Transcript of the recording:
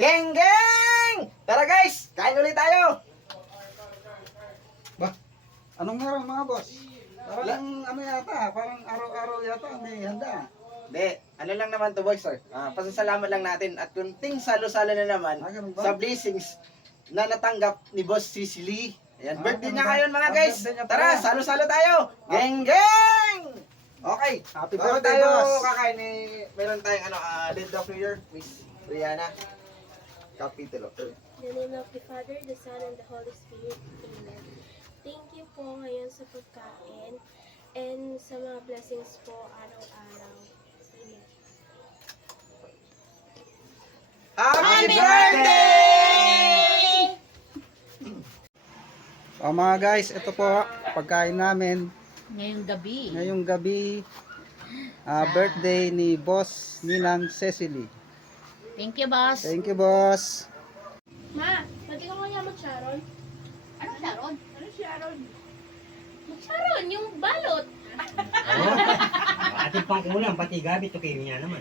Geng, geng! Tara guys, kain ulit tayo. Ba? Anong meron mga boss? Parang ano yata, parang araw-araw yata may handa. Hindi, ano lang naman to boys. Pasasalamat lang natin at kunting salo-salo na naman Ganun ba? sa blessings na natanggap ni Boss Sicily. Ayan, birthday ganun niya ba? ngayon mga guys. Birthday niya Tara, pala. salo-salo tayo. Geng, geng! Okay, Happy bago birthday, tayo boss. kakain meron tayong Dead of New Year, Miss Rihanna. Kapitulo. In the name of the Father, the Son, and the Holy Spirit. Amen. Thank you po ngayon sa pagkain and sa mga blessings po araw-araw. Amen. Happy birthday! So mga guys, ito po pagkain namin Ngayong gabi. ngayong gabi. Birthday ni Boss Ninang Cecily. Thank you, boss. Thank you, boss. Ma, pwede ko kaya mag-sharon? Anong Sharon? Ano sharon? Sharon, yung balot. Ating pang ulam, pati gabi, tukin niya naman.